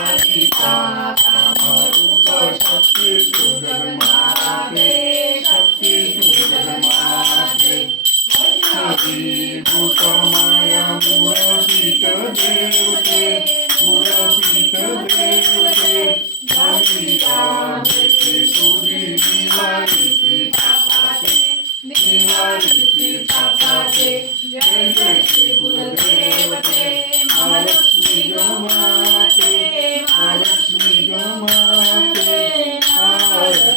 शक्तिता कामरूप शक्ति तु जगन्माते शक्ति तु जगन्माते भूतमाया मुरपित देवते मुरपित देवते भागिराते सूरी निवारिति पापाते निवारिति पापाते जय जय Shri कुलदेवते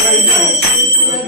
Thank you.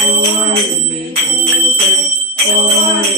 Lord, me, oh,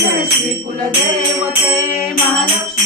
Jai Shri Kuladevate